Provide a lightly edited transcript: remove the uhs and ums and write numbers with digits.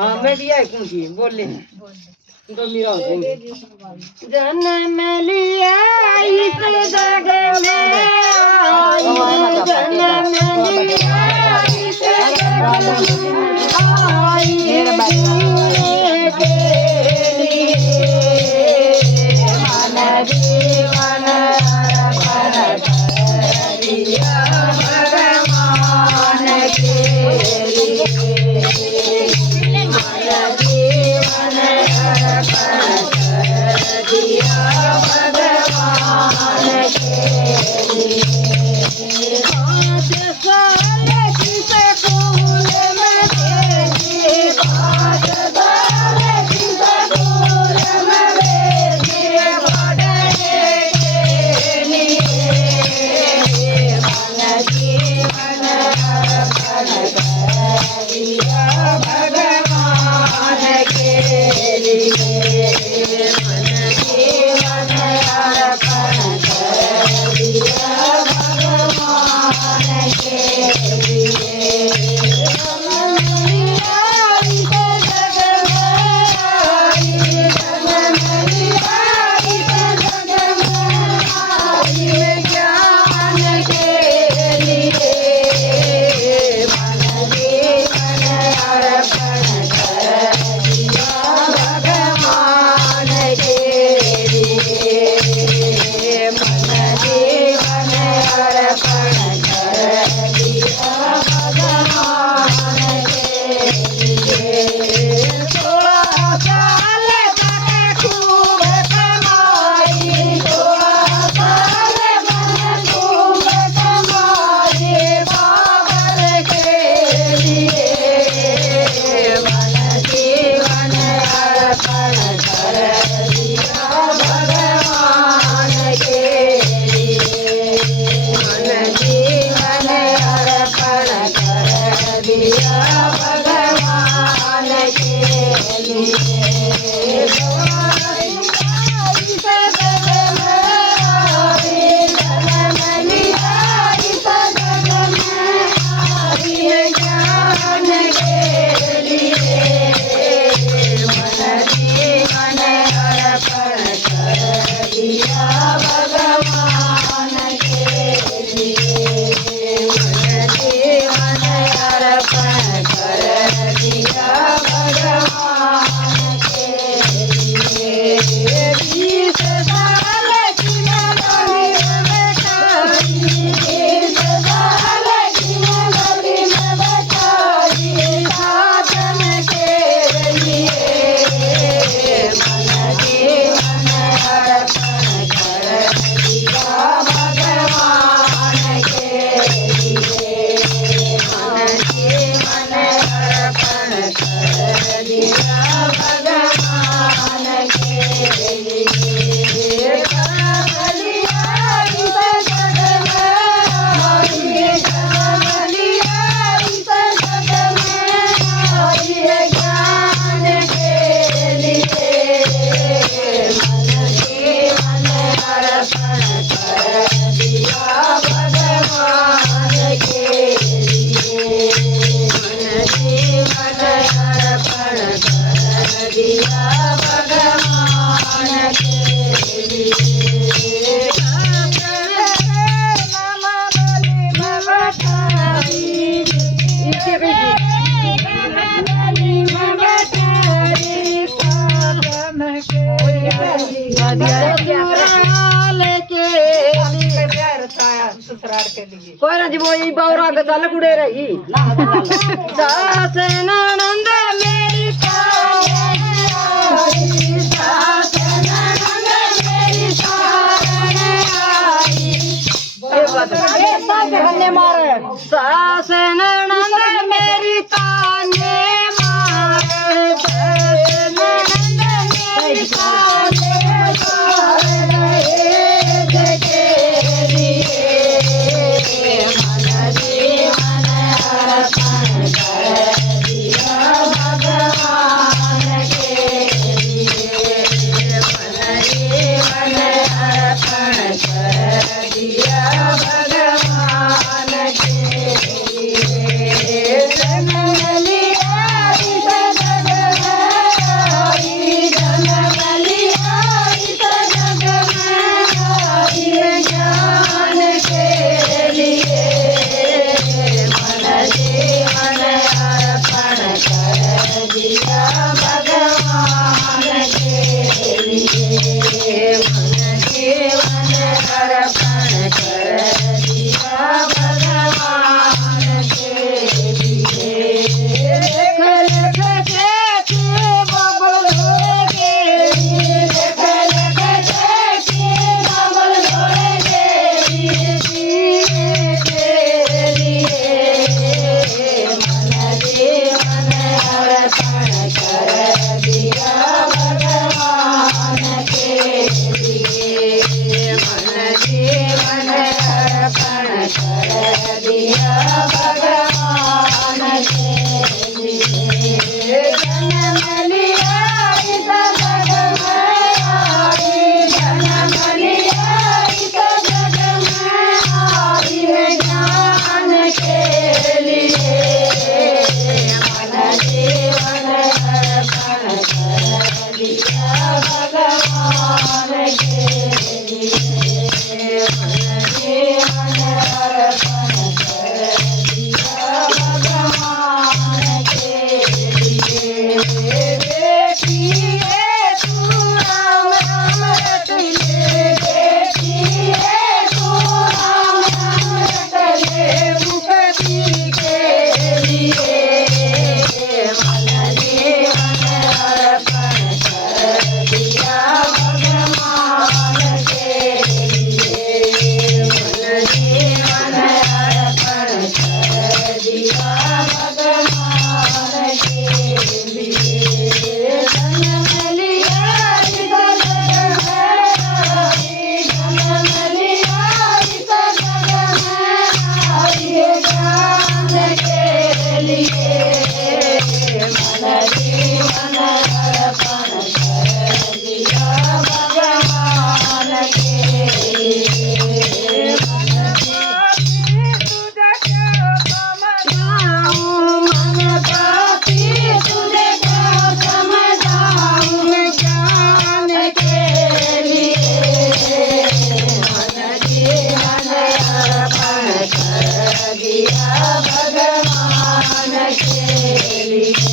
हाँ मैं दिया है कुंजी बोल ले तो मेरा जन्म लिया इस जग में आई जन्म लिया इस जग में आई जीने के लिए मन जीवन अर्पण कर दिया भगवान के लिए मन जीवन अर्पण कर दिया भगवान के लिए 5 साल की स्कूल में भेजी 5 साल की स्कूल में भेजी पढ़ने के लिए मन जीवन अर्पण कर दिया भगवान के लिए मन जीवन अर्पण कर दिया भगवान के लिए जन्म लिया इस जग में आई जन्म लिया इस जग में आई ज्ञान के लिए मन जीवन अर्पण कर दिया भगवान के लिए मन जीवन अर्पण कर दिया भगवान के लिए 16 साल तक खूब कमाई 16 साल तक खूब कमाई बाबर के लिए मन जीवन अर्पण कर दिया भगवान के लिए मन जीवन अर्पण कर दिया भगवान के लिए इस जग में आई जन्म लिया इस जग में आई ज्ञान के लिए मन जीवन अर्पण कर दिया भगवान के लिए मन जीवन अर्पण कर दिया भगवान के लिए 20 साल की नगरी में बैठाई 20 साल की नगरी में बैठाई साधन के लिए मन जीवन अर्पण कर दिया भगवान के लिए मन जीवन अर्पण कर दिया भगवान के लिए जन्म लिया इस जग में आई जन्म लिया इस जग में आई ज्ञान के लिए मन जीवन अर्पण कर दिया भगवान के लिए मन जीवन अर्पण कर दिया भगवान के लिए नाम बलि में बैठाई बलि में बैठाई साधन के ससुराल के लिए कोई ना जी वो ये बावरा गदल कुड़े रही सास ननंद मेरी सास ननंद मेरी ताने मारे सास ननंद मेरी ताने मारे ननंद मेरी ताने मारे के लिए मन जीवन अर्पण कर दिया भगवान के लिए मन जीवन अर्पण कर दिया भगवान के लिए दिया भगवान के लिए जन्म लिया इस जग में आई जन्म लिया इस जग में आई ज्ञान के लिए मन जीवन अर्पण कर दिया भगवान के लिए मन जीवन अर्पण कर दिया भगवान के लिए बेटिए तू राम राम रट ले बेटिए तू राम राम रट ले मुक्ति के लिए मन जीवन अर्पण कर दिया भगवान के लिए मन जीवन अर्पण कर दिया भगवान के लिए जन्म लिया इस जग में आई जन्म लिया इस जग में आई ज्ञान के लिए मन जीवन अर्पण कर दिया भगवान के लिए मन तुझे क्या समझाऊं मन पापी तुझे क्या समझाऊं मैं ज्ञान के लिए मन जीवन अर्पण कर दिया भगवान के लिए